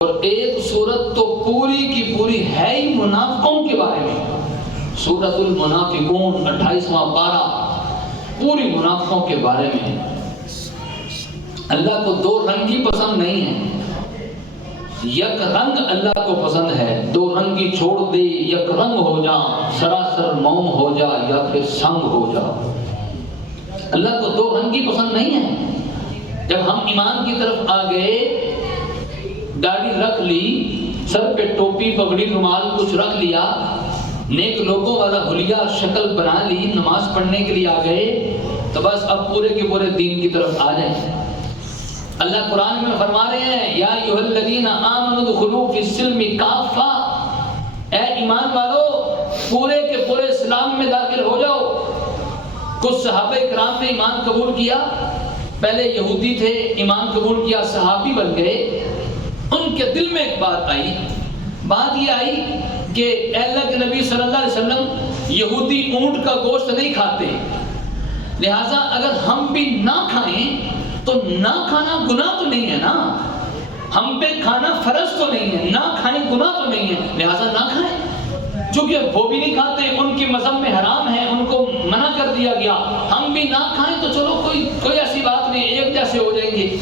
اور ایک صورت تو پوری کی پوری ہے ہی منافقوں کے بارے میں، سورۃ المنافقون 28واں پارہ پوری منافقوں کے بارے میں۔ اللہ کو دو رنگی پسند نہیں ہے، یک رنگ اللہ کو پسند ہے۔ دو رنگی چھوڑ دے، یک رنگ ہو جا، سراسر موم ہو جا یا پھر سنگ ہو جا۔ اللہ کو دو رنگی پسند نہیں ہے۔ جب ہم ایمان کی طرف آ گئے، داڑھی رکھ لی، سر پہ ٹوپی پگڑی رومال کچھ رکھ لیا، نیک لوگوں والا حلیہ شکل بنا لی، نماز پڑھنے کے لیے آ گئے، تو بس اب پورے کے پورے دین کی طرف آ جائیں۔ اللہ قرآن میں فرما رہے ہیں یا ایھا الذین آمنوا ادخلوا فی السلم کافہ، اے ایمان والو پورے کے پورے اسلام میں داخل ہو جاؤ۔ کچھ صحابہ کرام نے ایمان قبول کیا، پہلے یہودی تھے، ایمان قبول کیا، صحابی بن گئے۔ ان کے دل میں ایک بات آئی، بات یہ آئی کہ اے اللہ کے نبی صلی اللہ علیہ وسلم یہودی اونٹ کا گوشت نہیں کھاتے، لہٰذا اگر ہم بھی نہ کھائیں تو نہ کھانا گناہ تو نہیں ہے نا، ہم پہ کھانا فرض تو نہیں ہے، نہ کھائیں گناہ تو نہیں ہے، لہٰذا نہ کھائیں۔ چونکہ وہ بھی نہیں کھاتے، ان کے مذہب میں حرام ہے، ان کو منع کر دیا گیا، ہم بھی نہ کھائیں تو چلو کوئی ایسی بات نہیں، ایک جیسے ہو جائیں گے۔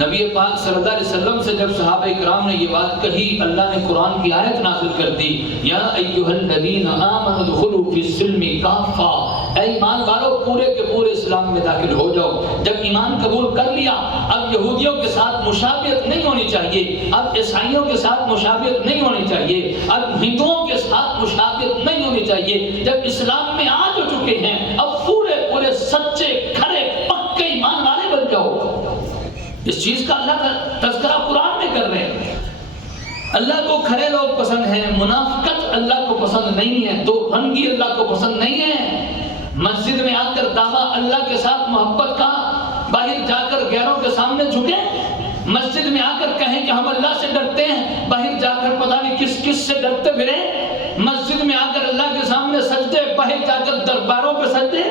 نبی پاک صلی اللہ علیہ وسلم سے جب صحابہ کرام نے یہ بات کہی، اللہ نے قرآن کی آیت نازل کر دی یا ایھا الذین آمنوا ادخلوا فی السلم کافہ، اے ایمان والو پورے کے پورے اسلام میں داخل ہو جاؤ۔ جب ایمان قبول کر لیا، اب یہودیوں کے ساتھ مشابہت نہیں ہونی چاہیے، اب عیسائیوں کے ساتھ مشابہت نہیں ہونی چاہیے، اب ہندوؤں کے ساتھ مشابہت نہیں ہونی چاہیے۔ جب اسلام میں آ جو چکے ہیں، اب پورے پورے سچے کھڑے پکے ایمان والے بن جاؤ۔ اس چیز کا اللہ کا تذکرہ قرآن میں کر رہے ہیں۔ اللہ کو کھڑے لوگ پسند ہیں، منافقت اللہ کو پسند نہیں ہے، دو رنگی اللہ کو پسند نہیں ہے۔ مسجد میں آ کر دعویٰ اللہ کے ساتھ محبت کا، باہر جا کر غیروں کے سامنے جھکے، مسجد میں آ کر کہیں کہ ہم اللہ سے ڈرتے ہیں، باہر جا کر پتہ نہیں کس کس سے ڈرتے پھرے، مسجد میں آ کر اللہ کے سامنے سجدے، باہر جا کر درباروں پہ سجدے،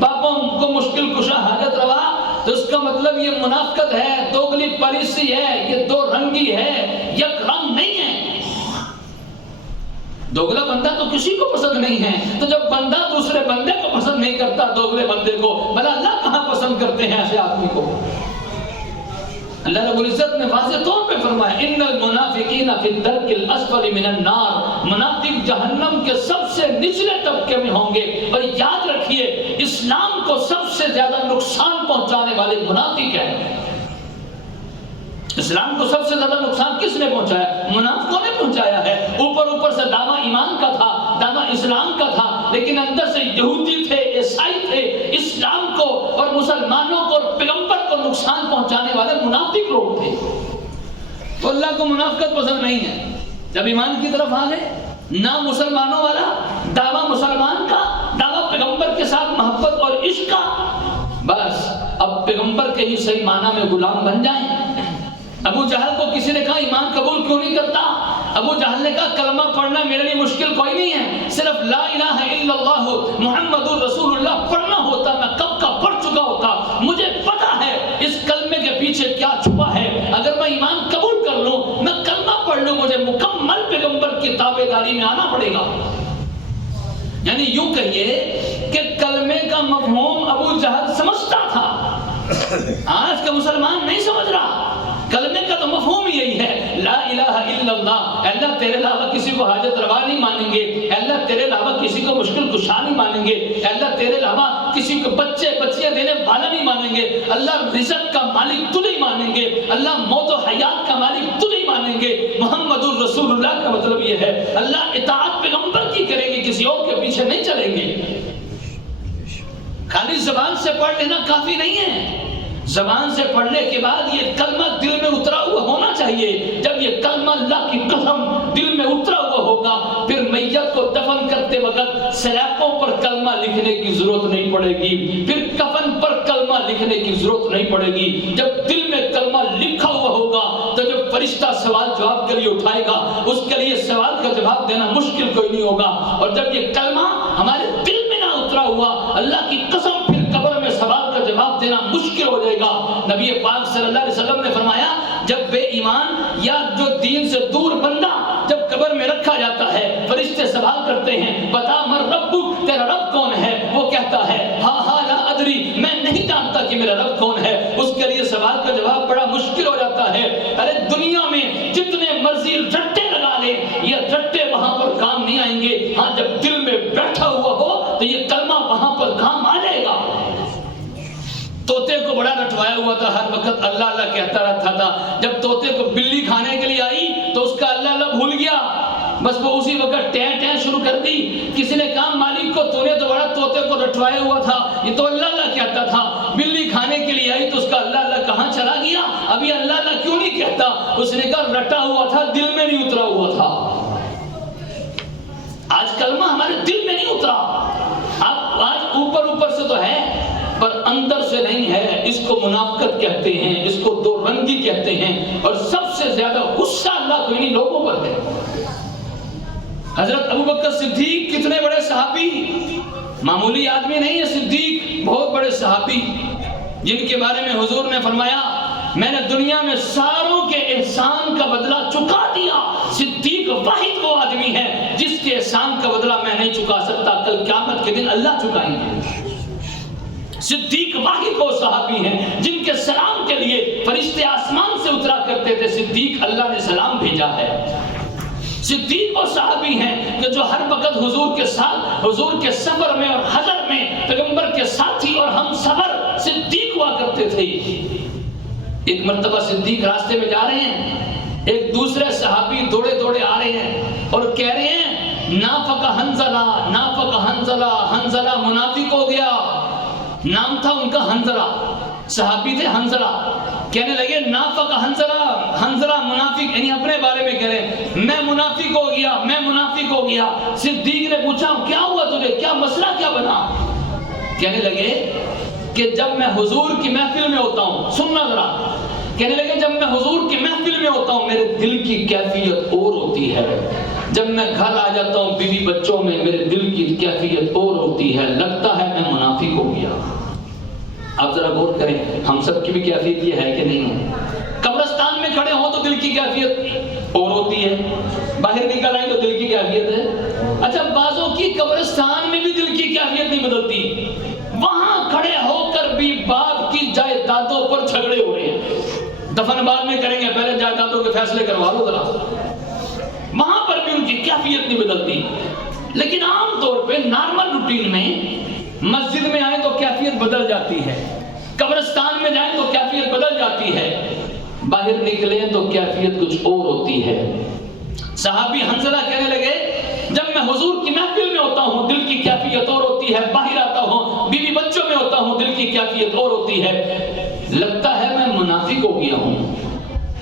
باپوں کو مشکل کشا حاجت روا، تو اس کا مطلب یہ منافقت ہے، دوگلی پالیسی ہے، یہ دو رنگی ہے، یک رنگ نہیں ہے۔ دوگلا بندہ تو کسی کو پسند نہیں ہے، تو جب بندہ دوسرے بندے کو پسند نہیں کرتا، دوگلے بندے کو، بھلا اللہ کہاں پسند کرتے ہیں ایسے آدمی کو؟ اللہ رب العزت نے واضح طور پہ فرمایا ان المنافقین فی الدرک الاسفل من النار، منافق جہنم کے سب سے نچلے طبقے میں ہوں گے۔ اور یاد رکھیے اسلام کو سب سے زیادہ نقصان پہنچانے والے منافق ہیں۔ اسلام کو سب سے زیادہ نقصان کس نے پہنچایا؟ منافقوں نے پہنچایا ہے۔ اوپر سے دعویٰ ایمان کا تھا، دعویٰ اسلام کا تھا، لیکن اندر سے یہودی تھے، عیسائی تھے، اسلام کو اور مسلمانوں کو اور پیغمبر کو نقصان پہنچانے والے منافق لوگ تھے۔ تو اللہ کو منافقت پسند نہیں ہے۔ جب ایمان کی طرف آ گئے، نہ مسلمانوں والا دعویٰ مسلمان کا، دعویٰ پیغمبر کے ساتھ محبت اور عشق کا، بس اب پیغمبر کے ہی صحیح معنی میں غلام بن جائیں۔ ابو جہل کو کسی نے کہا ایمان قبول کیوں نہیں کرتا؟ ابو جہل نے کہا کلمہ پڑھنا میرے لیے مشکل کوئی نہیں ہے، صرف لا الہ الا اللہ محمد رسول اللہ پڑھنا ہوتا میں کب کا پڑھ چکا ہوتا۔ مجھے پتا ہے اس کلمے کے پیچھے کیا چھپا ہے، اگر میں ایمان قبول کر لوں، میں کلمہ پڑھ لوں، مجھے مکمل پیغمبر کی تابعداری میں آنا پڑے گا۔ یعنی یوں کہیے کہ کلمے کا مفہوم ابو جہل سمجھتا تھا، آج کا مسلمان نہیں سمجھ رہا۔ کلمے کا تو مفہوم یہی ہے، لا الہ الا اللہ، اللہ تیرے علاوہ کسی کو حاجت روا نہیں مانیں گے، اللہ تیرے علاوہ کسی کو مشکل کشا نہیں مانیں گے، اللہ تیرے علاوہ کسی کو بچے بچیاں دینے والا نہیں مانیں گے، اللہ رزق کا مالک تو نہیں مانیں گے، اللہ موت و حیات کا مالک تو نہیں مانیں گے۔ محمد الرسول اللہ کا مطلب یہ ہے اللہ اطاعت پیغمبر کی کریں گے، کسی اور کے پیچھے نہیں چلیں گے۔ خالی زبان سے پڑھ لینا کافی نہیں ہے، زبان سے پڑھنے کے بعد یہ کلمہ دل میں اترا ہوا ہونا چاہیے۔ جب یہ کلمہ اللہ کی قسم دل میں اترا ہوا ہوگا، پھر میت کو دفن کرتے وقت سلیقوں پر کلمہ لکھنے کی ضرورت نہیں پڑے گی، پھر کفن پر کلمہ لکھنے کی ضرورت نہیں پڑے گی۔ جب دل میں کلمہ لکھا ہوا ہوگا تو جب فرشتہ سوال جواب کے لیے اٹھائے گا، اس کے لیے سوال کا جواب دینا مشکل کوئی نہیں ہوگا۔ اور جب یہ کلمہ ہمارے دل میں نہ اترا ہوا، اللہ کی قسم پھر قبر میں سوال کا جواب دینا مشکل ہو جائے گا۔ نبی پاک صلی اللہ علیہ وسلم نے فرمایا جب بے ایمان یا جو دین سے دور بندہ جب قبر میں رکھا جاتا ہے، فرشتے سوال کرتے ہیں بتا من ربک، تیرا رب کون ہے؟ وہ کہتا ہے ہاں لا ادری، میں نہیں جانتا کہ میرا رب کون ہے۔ اس کے لیے سوال کا جواب بڑا مشکل ہو جاتا ہے۔ ارے دنیا میں جتنے مرضی رٹے لگا لے، یہ رٹے وہاں پر کام نہیں آئیں گے۔ ہاں جب دل میں بیٹھا ہوا ہو تو یہ کلمہ وہاں پر کام آ جائے گا۔ طوطے کو بڑا رٹوایا ہوا تھا، ہر وقت اللہ اللہ کہتا رہتا تھا۔ جب طوطے کو بلی کھانے کے لیے آئی تو اس کا اللہ اللہ بھول گیا، بس وہ اسی وقت ٹین ٹین شروع کر دی۔ کسی نے کہا مالک کو تو نے تو بڑا طوطے کو رٹوایا ہوا تھا، یہ تو اللہ اللہ کہتا تھا، بلی کھانے کے لیے آئی تو اس کا اللہ اللہ کہاں چلا گیا؟ ابھی اللہ اللہ کیوں نہیں کہتا؟ اس نے کہا رٹا ہوا تھا، دل میں نہیں اترا ہوا تھا۔ آج کلمہ ہمارے دل میں نہیں اترا، اب آج اوپر اوپر سے تو ہے پر اندر سے نہیں ہے۔ اس کو منافقت کہتے ہیں، اس کو دو رنگی کہتے ہیں، اور سب سے زیادہ غصہ اللہ کو انہی لوگوں پر ہے۔ حضرت ابوبکر صدیق کتنے بڑے صحابی، معمولی آدمی نہیں ہے صدیق، بہت بڑے صحابی، جن کے بارے میں حضور نے فرمایا میں نے دنیا میں ساروں کے احسان کا بدلہ چکا دیا، صدیق واحد وہ آدمی ہے جس کے احسان کا بدلہ میں نہیں چکا سکتا، کل قیامت کے دن اللہ چکائیں گے۔ صدیق واحد وہ صحابی ہیں جن کے سلام کے لیے فرشتے آسمان سے اترا کرتے تھے، صدیق اللہ نے سلام بھیجا ہے۔ صدیق وہ صحابی ہیں کہ جو ہر وقت حضور کے ساتھ، حضور کے سفر میں اور حضر میں پیغمبر کے ساتھی اور ہم سفر صدیق ہوا کرتے تھے۔ ایک مرتبہ صدیق راستے میں جا رہے ہیں، ایک دوسرے صحابی دوڑے دوڑے آ رہے ہیں اور کہہ رہے ہیں نافق حنظلہ، نافق حنظلہ، حنظلہ منافق ہو گیا۔ نام تھا ان کا حنظلہ، صحابی تھے حنظلہ۔ کہنے لگے نافق حنظلہ، حنظلہ منافق، یعنی اپنے بارے میں کہہ رہے ہیں میں منافق ہو گیا، میں منافق ہو گیا۔ صدیق نے پوچھا کیا ہوا تجھے، کیا مسئلہ کیا بنا؟ کہنے لگے کہ جب میں حضور کی محفل میں ہوتا ہوں، سننا ذرا، کہنے لگے جب میں حضور کی محفل میں ہوتا ہوں میرے دل کی کیفیت اور ہوتی ہے، جب میں گھر آ جاتا ہوں بیوی بچوں میں میرے دل کی کیفیت اور ہوتی ہے، لگتا ہے میں منافق ہو گیا۔ آپ ذرا غور کریں ہم سب کی بھی کیفیت یہ ہے کہ نہیں ہے؟ قبرستان میں کھڑے ہوں تو دل کی کیفیت اور ہوتی ہے، باہر نکل آئیں تو دل کی کیفیت ہے۔ اچھا بعضوں کی قبرستان میں بھی دل کی کیفیت نہیں بدلتی، وہاں کھڑے ہو کر بھی باپ کی جائیدادوں پر جھگڑے ہو رہے ہیں، دفن بعد میں کریں گے پہلے جائیدادوں کے فیصلے کروا لو ذرا، وہاں پر بھی ان کی کیفیت نہیں بدلتی۔ لیکن عام طور پہ نارمل روٹین میں مسجد میں آئیں تو کیفیت بدل جاتی ہے، قبرستان میں جائیں تو کیفیت بدل جاتی ہے، باہر نکلیں تو کیفیت کچھ اور ہوتی ہے۔ صحابی حنظلہ کہنے لگے جب میں حضور کی محفل میں ہوتا ہوں دل کی کیفیت اور ہوتی ہے، باہر آتا ہوں بیوی بچوں میں ہوتا ہوں دل کی کیفیت اور ہوتی ہے، لگتا ہے میں منافق ہو گیا ہوں۔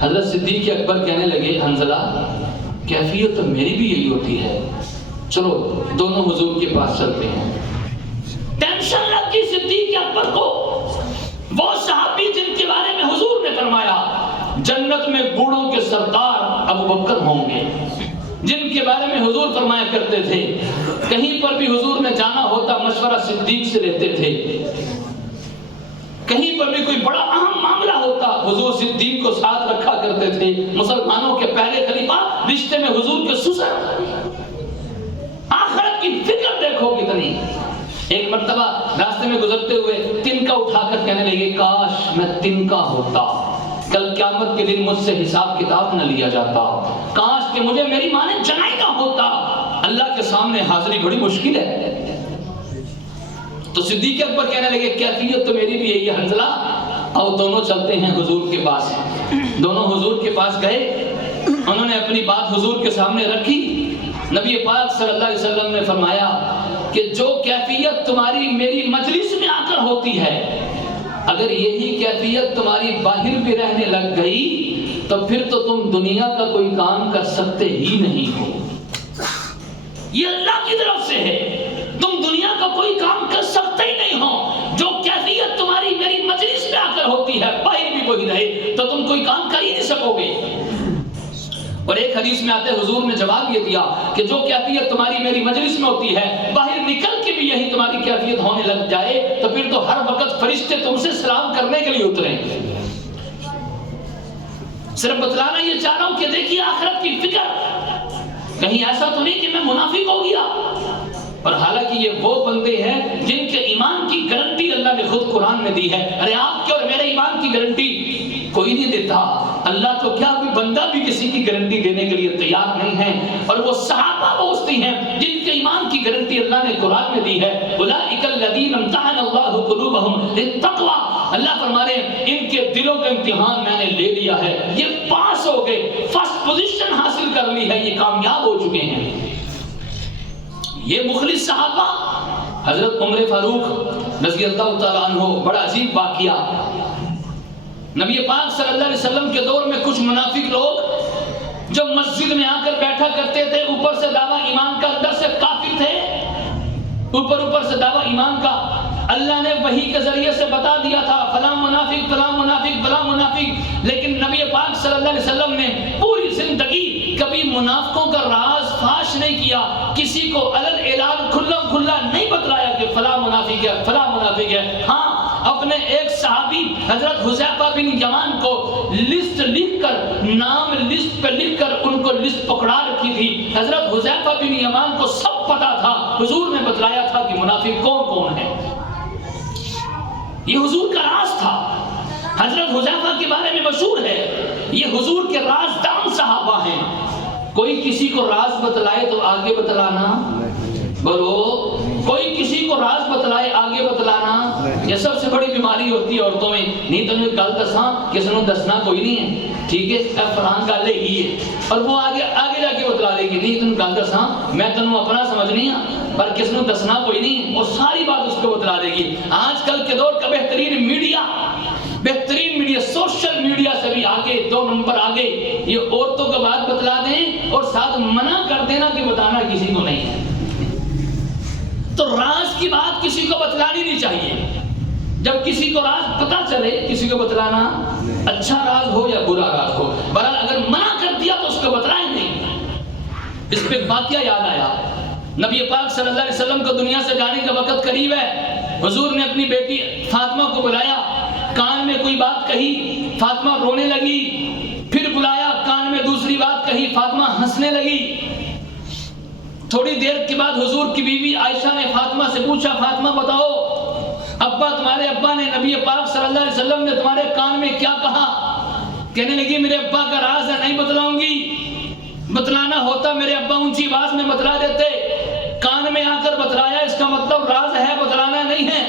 حضرت صدیق اکبر کہنے لگے حنظلہ کیفیت تو میری بھی یہی ہوتی ہے، چلو دونوں حضور کے پاس چلتے ہیں۔ ٹینشن لگ گئی صدیق اکبر کو، وہ صحابی جن کے بارے میں حضور نے فرمایا جنت میں بوڑھوں کے سردار ابوبکر ہوں گے، جن کے بارے میں حضور فرمایا کرتے تھے کہیں پر بھی حضور نے جانا ہوتا مشورہ صدیق سے لیتے تھے، کہیں پر بھی کوئی بڑا اہم معاملہ ہوتا حضور صدیق کو ساتھ رکھا کرتے تھے۔ مسلمانوں کے پہلے خلیفہ، رشتے میں حضور کے سسر، آخرت کی فکر دیکھو کتنی۔ ایک مرتبہ راستے میں گزرتے ہوئے تنکا اٹھا کر کہنے لگے کاش میں تنکا ہوتا، کل قیامت کے دن مجھ سے حساب کتاب نہ لیا جاتا، کاش کہ مجھے میری ماں نے جنائی نہ ہوتا، اللہ کے سامنے حاضری بڑی مشکل ہے۔ تو صدیق اکبر کہنے لگے کیفیت تو میری بھی یہی ہے حنظلہ، اور دونوں چلتے ہیں حضور کے پاس۔ دونوں حضور کے پاس گئے، انہوں نے اپنی بات حضور کے سامنے رکھی۔ نبی پاک صلی اللہ علیہ وسلم نے فرمایا کہ جو کیفیت تمہاری میری مجلس میں آ کر ہوتی ہے، اگر یہی کیفیت تمہاری باہر بھی رہنے لگ گئی تو پھر تو تم دنیا کا کوئی کام کر سکتے ہی نہیں ہو۔ یہ اللہ کی طرف سے ہے، تم دنیا کا کوئی کام کر سکتے ہی نہیں ہو۔ جو کیفیت تمہاری میری مجلس میں آ کر ہوتی ہے باہر بھی وہی رہے تو تم کوئی کام کر ہی نہیں سکو گے۔ اور ایک حدیث میں آتے حضور نے جواب یہ دیا کہ جو کیفیت تمہاری میری مجلس میں ہوتی ہے باہر نکل کے بھی یہی تمہاری کیفیت ہونے لگ جائے تو پھر تو ہر وقت فرشتے تم سے سلام کرنے کے لیے اتریں۔ صرف بتلانا یہ چاہ رہا ہوں کہ دیکھیے آخرت کی فکر، کہیں ایسا تو نہیں کہ میں منافق ہو گیا۔ اور حالانکہ یہ وہ بندے ہیں جن کے ایمان کی گارنٹی اللہ نے خود قرآن میں دی ہے۔ ارے آپ کے اور میرے ایمان کی گارنٹی کوئی نہیں دیتا، اللہ تو کیا کوئی بندہ بھی کسی کی گارنٹی دینے کے لیے تیار نہیں ہے۔ اور وہ صحابہ پہنچتی ہیں جن کے ایمان کی گارنٹی اللہ نے قرآن میں دی ہے۔ اولئک الذین امتحن اللہ قلوبہم للتقوی، اللہ فرما رہے ہیں ان کے دلوں کا امتحان میں نے لے لیا ہے، یہ پاس ہو گئے، فرسٹ پوزیشن حاصل کر لی ہے، یہ کامیاب ہو چکے ہیں۔ یہ مخلص صحابہ، حضرت عمر فاروق رضی اللہ تعالیٰ عنہ، بڑا عجیب واقعہ، نبی پاک صلی اللہ علیہ وسلم کے دور میں کچھ منافق لوگ جو مسجد میں آ کر بیٹھا کرتے تھے، اوپر سے دعویٰ ایمان کا، اندر سے کافر تھے، اوپر سے دعویٰ ایمان کا، اللہ نے وحی کے ذریعے سے بتا دیا تھا فلاں منافق فلاں منافق فلاں منافق، لیکن نبی پاک صلی اللہ علیہ وسلم نے پوری زندگی کبھی منافقوں کا راز فاش نہیں کیا، کسی کو علل اعلان کھلا نہیں بتلایا کہ فلاں منافق ہے فلاں منافق ہے۔ ہاں، اپنے ایک صحابی حضرت حذیفہ بن یمان کو لسٹ لکھ کر، نام لسٹ پہ لکھ کر ان کو لسٹ پکڑا رکھی تھی۔ حضرت حذیفہ بن یمان کو سب پتا تھا، حضور نے بتلایا تھا کہ منافق کون کون ہے، یہ حضور کا راز تھا۔ حضرت حذیفہ کے بارے میں مشہور ہے یہ حضور کے رازدان صحابہ ہیں۔ کوئی کسی کو راز بتلائے تو آگے بتلانا، بولو، کوئی کسی کو راز بتلائے آگے بتلانا، یہ سب سے بڑی بیماری ہوتی ہے عورتوں میں۔ نہیں تمہیں گل دساں، کسی نے دسنا کوئی نہیں ہے، ٹھیک ہے، فلان گل ہی ہے، اور وہ آگے جا کے بتلا دے گی، نہیں تمہیں گل دساں، میں تمہیں اپنا سمجھنی ہاں پر کس نے دسنا کوئی نہیں ہے، اور ساری بات اس کو بتلا دے گی۔ آج کل کے دور کا بہترین میڈیا سوشل میڈیا سے بھی آگے، 2 نمبر آگے، یہ عورتوں کو بات بتلا دیں اور ساتھ منع کر دینا کہ بتانا کسی کو نہیں ہے۔ تو راز کی بات کسی کو بتلانی نہیں چاہیے۔ جب کسی کو راز پتا چلے، کسی کو بتلانا، اچھا راز ہو یا برا راز ہو، بہرحال اگر منع کر دیا تو اس کو بتلائیں نہیں۔ اس پہ واقعہ یاد آیا، نبی پاک صلی اللہ علیہ وسلم کو دنیا سے جانے کا وقت قریب ہے، حضور نے اپنی بیٹی فاطمہ کو بلایا، کان میں کوئی بات کہی، فاطمہ رونے لگی، پھر بلایا، کان میں دوسری بات کہی، فاطمہ ہنسنے لگی۔ تھوڑی دیر کے بعد حضور کی بیوی عائشہ نے فاطمہ سے پوچھا، فاطمہ بتاؤ تمہارے ابا نے، نبی پاک صلی اللہ علیہ وسلم نے تمہارے کان میں کیا کہا؟ کہنے لگی میرے ابا کا راز ہے، نہیں بتلاؤں گی، بتلانا ہوتا میرے ابا اونچی آواز میں بتلا دیتے، کان میں آ کر بتلایا، اس کا مطلب راز ہے، بتلانا نہیں ہے۔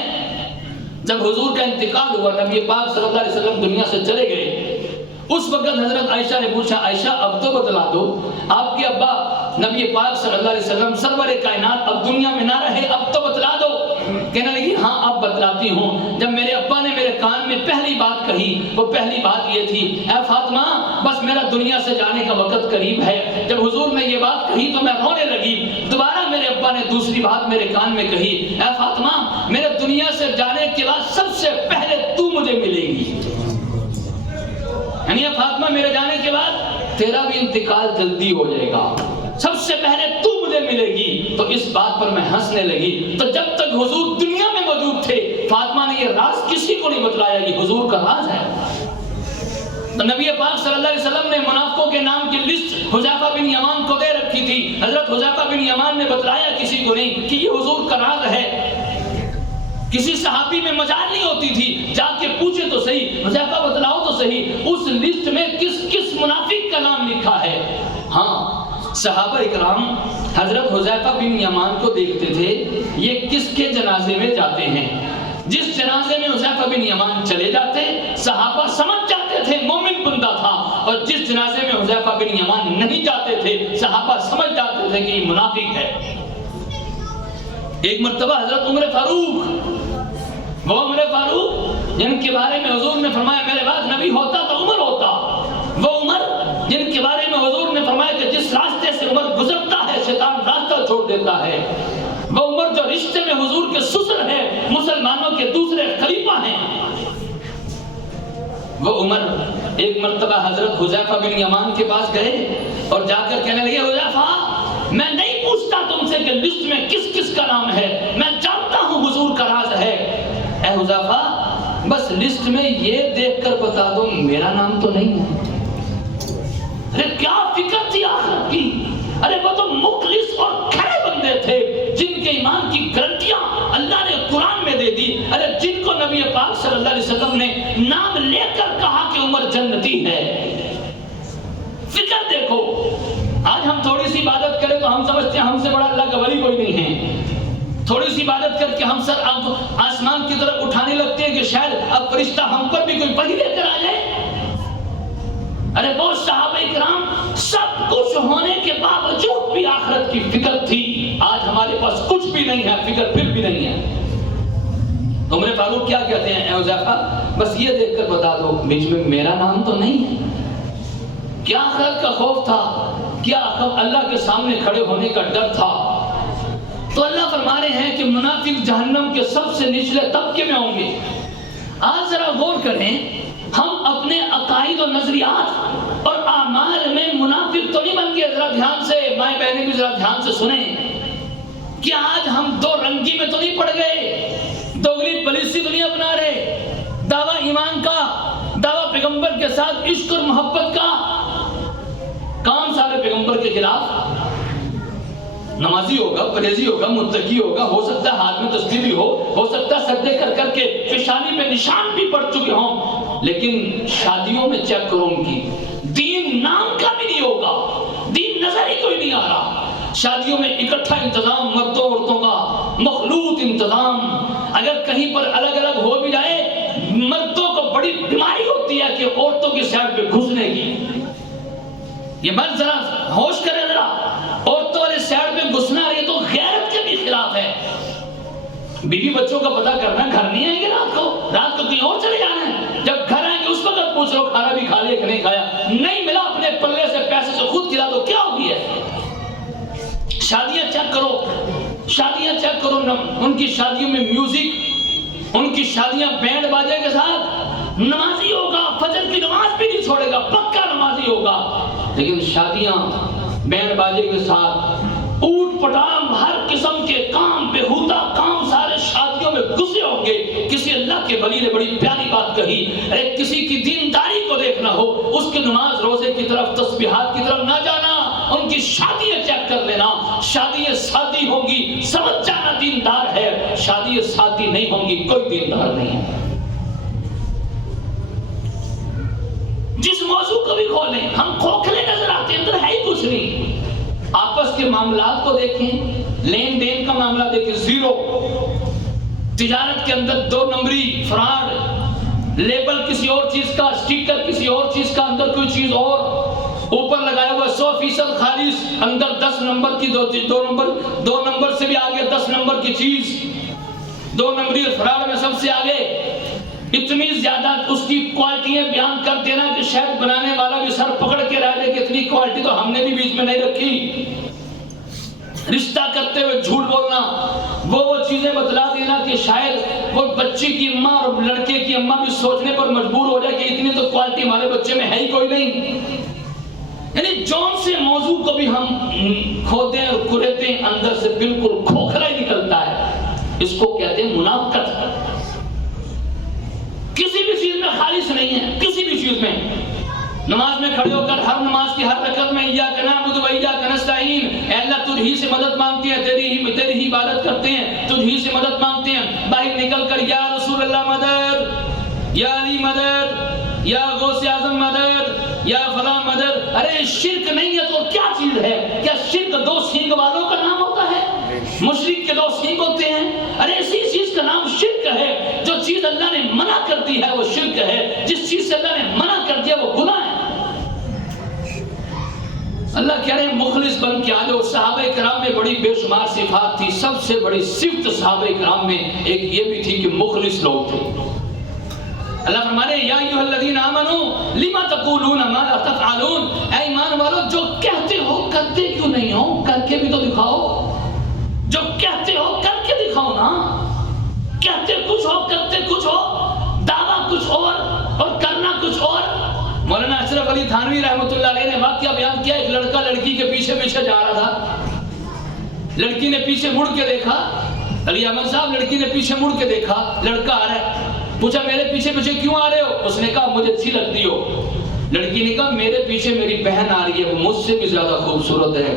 جب حضور کا انتقال ہوا، نبی پاک صلی اللہ علیہ وسلم دنیا سے چلے گئے، اس وقت حضرت عائشہ نے پوچھا، عائشہ اب تو بتلا دو، آپ کے ابا نبی پاک صلی اللہ علیہ وسلم سرور کائنات اب دنیا میں نہ رہے، اب تو بتلا دو۔ کہنے لگی ہاں اب بتلاتی ہوں۔ جب میرے ابا نے میرے کان میں پہلی بات کہی، وہ پہلی بات یہ تھی، اے فاطمہ بس میرا دنیا سے جانے کا وقت قریب ہے۔ جب حضور نے یہ بات کہی تو میں رونے لگی۔ دوبارہ میرے ابا نے دوسری بات میرے کان میں کہی، اے فاطمہ میرے دنیا سے جانے کے بعد سب سے پہلے تو مجھے ملے گی، یعنی فاطمہ میرے جانے کے بعد تیرا بھی انتقال جلدی ہو جائے گا، سب سے پہلے تو مجھے ملے گی۔ تو اس بات پر میں ہنسنے لگی۔ تو جب تک حضور دنیا میں موجود تھے، فاطمہ نے یہ راز کسی کو نہیں بتلایا، یہ حضور کا راز ہے۔ تو نبی پاک صلی اللہ علیہ وسلم نے منافقوں کے نام کی لسٹ حذیفہ بن یمان کو دے رکھی تھی، حضرت حذیفہ بن یمان نے بتلایا کسی کو نہیں کہ یہ حضور کا راز ہے۔ کسی صحابی میں مجال نہیں ہوتی تھی، جا کے پوچھے تو صحیح، حذیفہ بتلاؤ تو صحیح اس لسٹ میں کس کس منافق کا نام لکھا ہے۔ ہاں، صحابہ اکرام حضرت حذیفہ بن یمان کو دیکھتے تھے، یہ کس کے جنازے میں جاتے ہیں۔ جس جنازے میں حذیفہ بن یمان چلے جاتے، صحابہ سمجھ جاتے تھے مومن بندہ تھا، اور جس جنازے میں حذیفہ بن یمان نہیں جاتے تھے، صحابہ سمجھ جاتے تھے کہ یہ منافق ہے۔ ایک مرتبہ حضرت عمر فاروق، وہ عمر فاروق جن کے بارے میں حضور نے فرمایا میرے بعد نبی ہوتا تو عمر ہوتا، وہ عمر جن کے بارے میں حضور نے فرمایا کہ جس راستے سے عمر گزرتا ہے شیطان راستہ چھوڑ دیتا ہے، وہ عمر جو رشتے میں حضور کے سسر ہے، مسلمانوں کے دوسرے خلیفہ ہیں، وہ عمر ایک مرتبہ حضرت حذیفہ بن یمان کے پاس گئے اور جا کر کہنے لگے، حذیفہ میں نہیں پوچھتا تم سے کہ لسٹ میں کس کس کا نام ہے، میں جانتا ہوں حضور کا راز ہے، اے حذیفہ بس لسٹ میں یہ دیکھ کر بتا دو میرا نام تو نہیں ہے۔ نام لے کر کہا کہ عمر جنتی ہے. فکر دیکھو، آج ہم تھوڑی سی عبادت کریں تو ہم سمجھتے ہیں ہم سے بڑا اللہ کا ولی کوئی نہیں ہے. تھوڑی سی عبادت کر کے ہم سر آسمان کی طرف اٹھانے لگتے ہیں کہ شاید اب فرشتہ ہم پر بھی کوئی وحی لے کر آ جائے. ارے وہ صحابہ کرام سب کچھ ہونے کے باوجود بھی آخرت کی فکر تھی. آج ہمارے پاس کچھ بھی نہیں ہے، فکر پھر بھی نہیں ہے. عمر فاروق کیا کہتے ہیں، اے حذیفہ بس یہ دیکھ کر بتا دو بیچ میں میرا نام تو نہیں ہے. کیا آخرت کا خوف تھا، کیا اللہ کے سامنے کھڑے ہونے کا ڈر تھا. تو اللہ فرما رہے ہیں کہ منافق جہنم کے سب سے نچلے طبقے میں ہوں گے. آج ذرا غور کریں، ہم اپنے عقائد و نظریات اور اعمال میں منافق تو نہیں بن گئے. ذرا دھیان سے مائیں بہنیں بھی ذرا دھیان سے سنیں کہ آج ہم دو رنگی میں تو نہیں پڑ گئے، دوگلی پالیسی تو نہیں اپنا رہے. دعویٰ ایمان کا، دعویٰ پیغمبر کے ساتھ عشق اور محبت کا، کام سارے پیغمبر کے خلاف. نمازی ہوگا، پرہیزی ہوگا، متقی ہوگا، ہو سکتا ہے ہاتھ میں تسبیح بھی ہو سکتا ہے سجدے کر کر کے پیشانی پہ نشان بھی پڑ چکے ہوں، لیکن شادیوں میں چیک کرو ان کی دین نام کا بھی نہیں ہوگا، دین نظر ہی کوئی نہیں آ رہا. شادیوں میں اکٹھا انتظام مردوں عورتوں کا، مخلوط انتظام. اگر کہیں پر الگ الگ ہو بھی جائے، مردوں کو بڑی بیماری ہوتی ہے کہ عورتوں کی سائڈ پہ گھسنے کی. یہ مرد ذرا ہوش کرے، ذرا عورتوں والے سائڈ پہ گھسنا یہ تو غیرت کے بھی خلاف ہے. بیوی بچوں کا پتہ کرنا، گھر نہیں آئیں گے رات کو کہیں اور چلے جانا ہے. جب گھر آئیں گے اس وقت پوچھ رہو کھانا بھی کھا لیا کہ نہیں کھایا، نہیں ملا اپنے پلے سے پیسے سے خود کھلا دو، کیا ہو گیا ہے. شادیاں چیک کرو، شادیاں چیک کرو، ان کی شادیوں میں میوزک، ان کی شادیاں بینڈ باجے کے ساتھ. نمازی ہوگا، فجر کی نماز بھی نہیں چھوڑے گا، پکا نمازی ہوگا، لیکن شادیاں بینڈ باجے کے ساتھ اوٹ پٹام ہر قسم کے کام، بےہودہ کام سارے شادیوں میں گھسے ہوں گے. کسی اللہ کے ولی نے بڑی پیاری بات کہی، ارے کسی کی دینداری کو دیکھنا ہو اس کی نماز روزے کی طرف تسبیحات کی طرف نہ جانا، ان کی شادیاں چیک کر لینا. شادیاں شادی ہوگی سمجھ جانا دیندار ہے، شادیاں شادی نہیں ہوں گی کوئی دیندار نہیں ہے. جس موضوع کو بھی کھولیں ہم کھوکھلے نظر آتے ہیں، اندر ہے ہی کچھ نہیں. آپس کے معاملات کو دیکھیں، لین دین کا معاملہ دیکھیں، زیرو. تجارت کے اندر دو نمبری، فراڈ، لیبل کسی اور چیز کا، سٹیکر کسی اور چیز کا، اندر کوئی چیز اور، اوپر لگایا ہوا 100% خالص، اندر 10 نمبر کی دو نمبر سے بھی آگے 10 نمبر کی چیز. دو نمبری فراڈ میں سب سے آگے. اتنی زیادہ اس کی کوالٹیاں بیان کر دینا کہ شاید بنانے والا بھی سر پکڑ کے رہ جائے کہ اتنی کوالٹی تو ہم نے بھی بیچ میں نہیں رکھی. رشتہ کرتے ہوئے جھوٹ بولنا، وہ چیزیں بتلا دینا کہ شاید وہ بچی کی اماں اور لڑکے کی اماں بھی سوچنے پر مجبور ہو جائے کہ اتنی تو کوالٹی ہمارے بچے میں ہے ہی کوئی نہیں. یعنی جون سے موضوع کو بھی ہم کھوتے اور کریتے ہیں، اندر سے بالکل کھوکھلا ہی نکلتا ہے. اس کو کہتے ہیں منافقت. کسی بھی چیز میں خالص نہیں ہے، کسی بھی چیز میں. نماز میں کھڑے ہو کر ہر نماز کی ہر رکعت میں ایاک نعبد و ایاک نستعین، اے اللہ تجھ ہی سے مدد مانگتے ہیں، تیری ہی عبادت کرتے ہیں، تجھ ہی سے مدد مانگتے ہیں. باہر نکل کر یا رسول اللہ مدد، یا علی مدد، یا غوث اعظم مدد، یا فلاں مدد. ارے شرک نہیں ہے تو کیا چیز ہے؟ کیا شرک دو سینگ والوں کا نام ہوتا ہے؟ مشرک کے دو سینگ ہوتے ہیں. ارے اسی چیز کا نام شرک ہے. جو چیز اللہ نے منع کر دی ہے وہ شرک ہے، جس چیز سے اللہ نے منع کر دیا وہ گناہ ہے. اللہ کہہ رہے ہیں مخلص بن کے آ جاؤ. صحابہ کرام میں بڑی بے شمار صفات تھی، سب سے بڑی صفت صحابہ کرام میں ایک یہ بھی تھی کہ مخلص لوگ تھے. اللہ فرمانے یا ایھا الذین آمنوا لما تقولون ما لا تفعلون، اے ایمان والو جو کہتے ہو کرتے کیوں نہیں ہو؟ کر کے بھی تو دکھاؤ. جو کہتے ہو کر کے دکھاؤ نا. کہتے کچھ ہو کرتے کچھ ہو، دعویٰ کچھ اور کرنا کچھ اور. مولانا اشرف علی تھانوی رحمۃ اللہ علیہ نے واقعہ بیان کیا. ایک لڑکا لڑکی کے پیچھے پیچھے جا رہا تھا. لڑکی نے پیچھے مڑ کے دیکھا، علی احمد صاحب لڑکی نے پیچھے مڑ کے دیکھا، لڑکا آ رہا ہے. پوچھا میرے پیچھے پیچھے کیوں آ رہے ہو؟ اس نے کہا مجھے اچھی لگتی ہو. لڑکی نے کہا میرے پیچھے میری بہن آ رہی ہے، وہ مجھ سے بھی زیادہ خوبصورت ہے.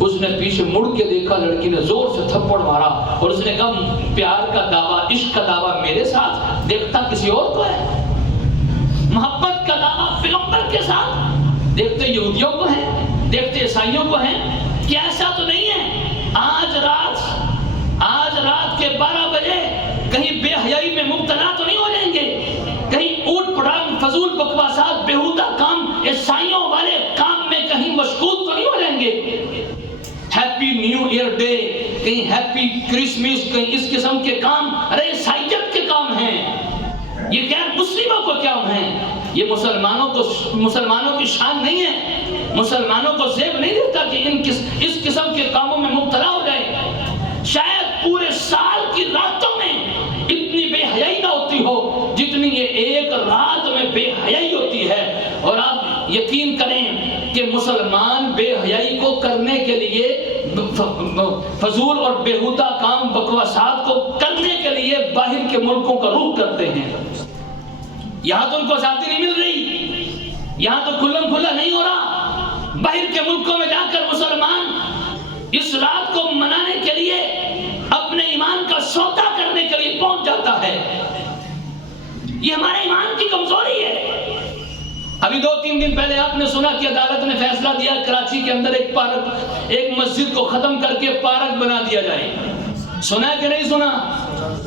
اس نے پیچھے مڑ کے دیکھا، لڑکی نے زور سے تھپڑ مارا اور اس نے کہا پیار کا دعویٰ، عشق کا دعویٰ میرے ساتھ، دیکھتا کسی اور کو ہے. محبت کا دعویٰ پیغمبر کے ساتھ دیکھتے یہودیوں کو ہے، دیکھتے عیسائیوں کو ہے کہ ایسا تو نہیں ہے آج رات کے 12 بجے کہیں بے حیائی میں مبتلا تو نہیں ہو جائیں گے، کہیں اوٹ پڑانگ فضول بکواسات بیہودہ کام عیسائیوں والے کام میں کہیں مشغول تو نہیں ہو جائیں گے، ہیپی نیو ایئر ڈے، کہیں ہیپی کرسمس، کہیں اس قسم کے کام ارے عیسائیت کے کام ہیں، یہ غیر مسلموں کو کیا ہیں، یہ مسلمانوں کی شان نہیں ہے، مسلمانوں کو زیب نہیں دیتا کہ اس قسم کے کاموں میں مبتلا ہو جائے۔ شاید پورے سال کی راتوں میں اتنی بے حیائی نہ ہوتی ہو جتنی یہ ایک رات میں بے حیائی ہوتی ہے، اور آپ یقین کریں کہ مسلمان بے حیائی کو کرنے کے لیے، فضول اور بیہودہ کام بکواسات کو کرنے کے لیے باہر کے ملکوں کا رخ کرتے ہیں۔ یہاں تو ان کو آزادی نہیں مل رہی، یہاں تو کھلم کھلا نہیں ہو رہا، باہر کے ملکوں میں جا کر مسلمان اس رات کو منانے کے لیے، اپنے ایمان کا سودا کرنے کے لیے پہنچ جاتا ہے۔ یہ ہمارے ایمان کی کمزوری ہے۔ ابھی 2-3 دن پہلے آپ نے سنا کہ عدالت نے فیصلہ دیا کراچی کے اندر ایک مسجد کو ختم کر کے پارک بنا دیا جائے۔ سنا ہے کہ نہیں سنا؟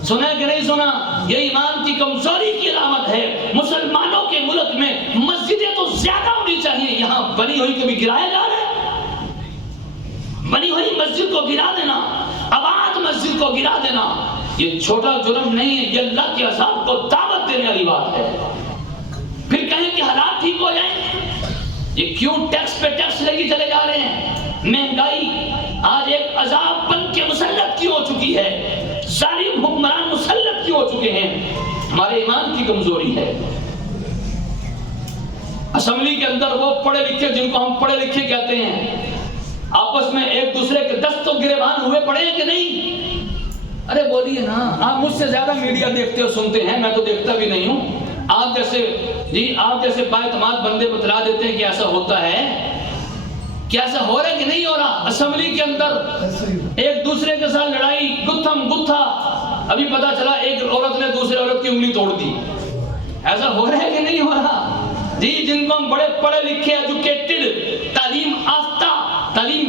سنا ہے کہ نہیں سنا؟ یہ ایمان کی کمزوری کی علامت ہے۔ مسلمانوں کے ملک میں مسجدیں تو زیادہ ہونی چاہیے، یہاں بنی ہوئی کبھی گرایا جا رہا ہے؟ بنی ہوئی مسجد کو گرا دینا، آباد مسجد کو گرا دینا، یہ چھوٹا جرم نہیں ہے، یہ اللہ کے عذاب کو دعوت دینے والی بات ہے۔ پھر کہیں کہ حالات ٹھیک ہو جائیں، یہ کیوں ٹیکس پہ ٹیکس لگی چلے جا رہے ہیں؟ مہنگائی آج ایک عذاب بن کے مسلط کی ہو چکی ہے، ظالم حکمران مسلط کی ہو چکے ہیں۔ ہمارے ایمان کی کمزوری ہے۔ اسمبلی کے اندر وہ پڑھے لکھے، جن کو ہم پڑھے لکھے کہتے ہیں، آپس میں ایک دوسرے کے دست و گریبان ہوئے پڑے ہیں کہ نہیں؟ ارے بولیے نا، آپ مجھ سے زیادہ میڈیا دیکھتے ہو سنتے ہیں، میں تو دیکھتا بھی نہیں ہوں۔ آپ جیسے بااعتماد بندے بتلا دیتے ہیں کہ ایسا ہوتا ہے، کیا ایسا ہو رہا ہے کہ نہیں ہو رہا؟ اسمبلی کے اندر ایک دوسرے کے ساتھ لڑائی، گتھم گتھا، ابھی پتا چلا ایک عورت نے دوسرے عورت کی انگلی توڑ دی۔ ایسا ہو رہا ہے کہ نہیں ہو رہا؟ جی، جن کو ہم بڑے پڑھے لکھے، ایجوکیٹڈ، تعلیم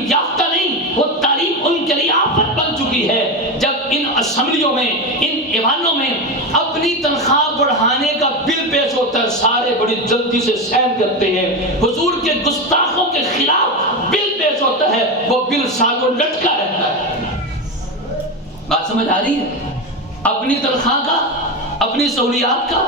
یافتہ نہیں، وہ تعلیم ان کے لیے آفت بن چکی ہے۔ جب ان اسمبلیوں میں، ان ایوانوں میں اپنی تنخواہ بڑھانے کا بل پیش ہوتا ہے، سارے بڑی جلدی سے سائن کرتے ہیں۔ حضور کے گستاخوں کے خلاف بل پیش ہوتا ہے، وہ بل سالوں لٹکا رہتا ہے۔ بات سمجھ آ رہی ہے؟ اپنی تنخواہ کا، اپنی سہولیات کا،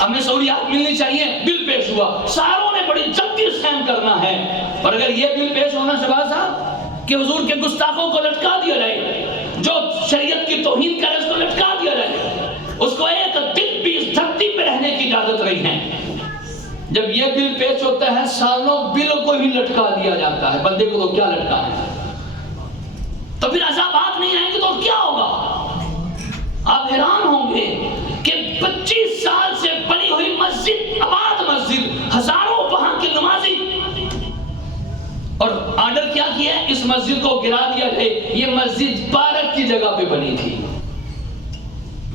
ہمیں سہولیات ملنی چاہیے، بل پیش ہوا، ساروں نے بڑی جلدی سائن کرنا ہے۔ اور اگر یہ بل پیش ہونا شہباز صاحب کہ حضور کے گستاخوں کو لٹکا دیا جائے، جو شریعت کی توہین کرے اس کو لٹکا دیا جائے، اس کو ایک دن بھی اس دھرتی پہ رہنے کی اجازت نہیں ہے۔ جب یہ بل پیش ہوتا ہے، سالوں بل کو ہی لٹکا دیا جاتا ہے، بندے کو تو کیا لٹکا ہے؟ تو پھر عذابات نہیں آئیں گے تو کیا ہوگا؟ آپ حیران ہوں گے کہ 25 سال سے بنی ہوئی مسجد، آباد مسجد، ہزاروں وہاں کے نمازی، اور آرڈر کیا کیا ہے؟ اس مسجد کو گرا دیا جائے۔ یہ مسجد پارک کی جگہ پہ بنی تھی،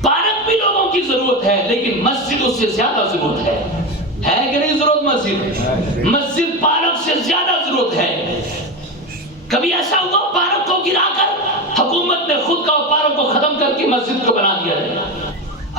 پارک بھی لوگوں کی ضرورت ہے، لیکن مسجد اس سے زیادہ ضرورت ہے کہ نہیں ضرورت؟ مسجد پارک سے زیادہ ضرورت ہے۔ کبھی ایسا ہوا پارک کو گرا کر حکومت نے خود کا پارک کو ختم کر کے مسجد کو بنا دیا جائے؟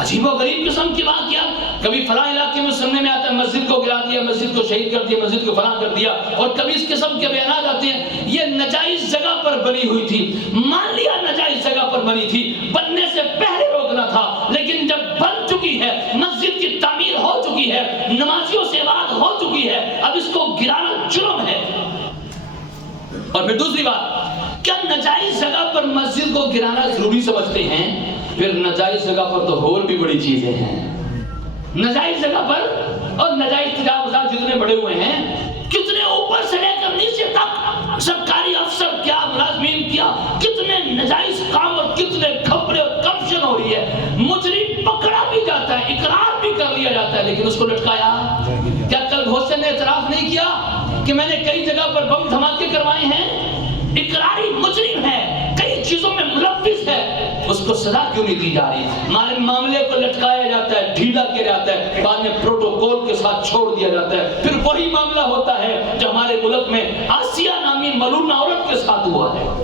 عجیب و غریب قسم کی بات کیا۔ کبھی فلاں علاقے میں سننے میں آتا ہے مسجد کو گرا دیا، مسجد کو شہید کر دیا، مسجد کو فلاں کر دیا، اور کبھی اس قسم کے بیانات آتے ہیں یہ ناجائز جگہ پر بنی ہوئی تھی۔ مان لیا ناجائز جگہ پر بنی تھی، بننے سے پہلے روکنا تھا، لیکن جب بن چکی ہے، مسجد کی تعمیر ہو چکی ہے، نمازیوں سے آباد ہو چکی ہے، اب اس کو گرانا جرم ہے۔ اور پھر دوسری بات، کیا ناجائز جگہ پر مسجد کو گرانا ضروری سمجھتے ہیں؟ پھر ناجائز جگہ پر تو اور بھی بڑی چیزیں ہیں۔ ناجائز جگہ پر اور ناجائز تجاوزات جتنے بڑے ہوئے ہیں، کتنے اوپر سے لے کر نیچے تک سرکاری افسر کیا، ملازمین کیا، کتنے ناجائز کام اور کتنے گھپلے اور کرپشن ہو رہی ہے۔ مجرم پکڑا بھی جاتا ہے، اقرار بھی کر لیا جاتا ہے، لیکن اس کو لٹکایا۔ کیا کل حسین نے اعتراف نہیں کیا کہ میں نے کئی جگہ پر بم دھماکے کروائے ہیں؟ اقراری مجرم ہے، کئی چیزوں میں ملوث ہے، اس کو سزا کیوں نہیں دی جا رہی؟ ہمارے معاملے کو لٹکایا جاتا ہے، ڈھیلا کیا جاتا ہے، بعد میں پروٹوکول کے ساتھ چھوڑ دیا جاتا ہے، پھر وہی معاملہ ہوتا ہے جو ہمارے ملک میں آسیہ نامی ملونہ عورت کے ساتھ ہوا ہے۔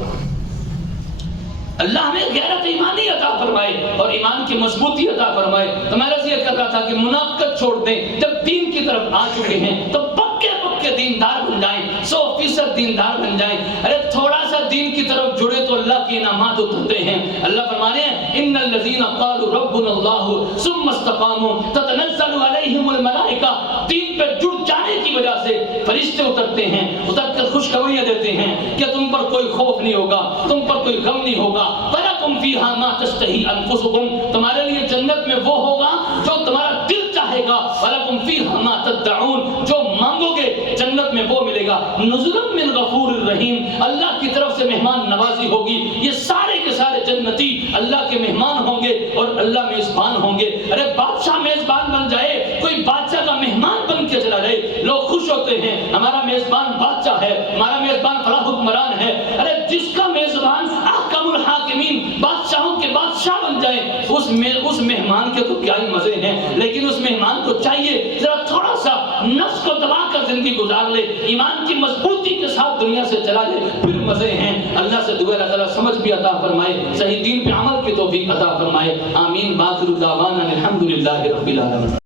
اللہ ہمیں غیرت ایمانی عطا فرمائے اور ایمان کی مضبوطی عطا فرمائے۔ تو میں عرض یہ کر رہا تھا کہ منافقت چھوڑ دیں، جب دین کی طرف آ چکے ہیں تو پکے دیندار بن جائیں، 100% دیندار بن جائیں۔ ارے تھوڑا سا دین کی طرف جڑے تو اللہ کی انعامات اترتے ہیں۔ اللہ فرمانے ہیں ان الذین قالوا ربنا اللہ ثم استقاموا تتنزل علیہم الملائکہ، دین پہ جڑ جانے کی وجہ سے فرشتے اترتے ہیں، اتر کر خوشخبریاں دیتے ہیں کہ تم پر کوئی خوف نہیں ہوگا، تم پر کوئی غم نہیں ہوگا، وَلَكُمْ فِيهَا مَا تَشْتَهِي أَنفُسُكُمْ، تمہارے لیے جنت میں وہ ہوگا جو تمہارا دل چاہے گا، وَلَكُمْ فِيهَا مَا تَدَّعُونَ، جو مانگو گے جنت میں وہ ملے گا، نُزُلًا مِّن غَفُورٍ الرحیم، اللہ کی طرف سے مہمان نوازی ہوگی۔ یہ سارے کے سارے جنتی اللہ کے مہمان ہوں گے اور اللہ میزبان ہوں گے۔ ارے بادشاہ میزبان بن جائے، کوئی بادشاہ کا مہمان بن کے چلا جائے، لوگ خوش ہوتے ہیں، ہمارا میزبان بادشاہ ہے، ہمارا میزبان فلاں حکمران ہے۔ ارے جس کا میزبان احکم الحاکمین، بادشاہوں کے بادشاہ بن جائے، اس مہمان کے تو کیا ہی مزے ہیں۔ لیکن اس مہمان کو چاہیے ذرا تھوڑا سا نفس کو دبا کر زندگی گزار لے، ایمان کی مضبوطی کے ساتھ دنیا سے چلا جائے، پھر مزے ہیں۔ اللہ سے دعا اللہ تعالیٰ سمجھ بھی عطا فرمائے، صحیح دین پہ عمل کی توفیق عطا فرمائے۔ آمین۔ باخر دعوانا الحمدللہ رب العالمین۔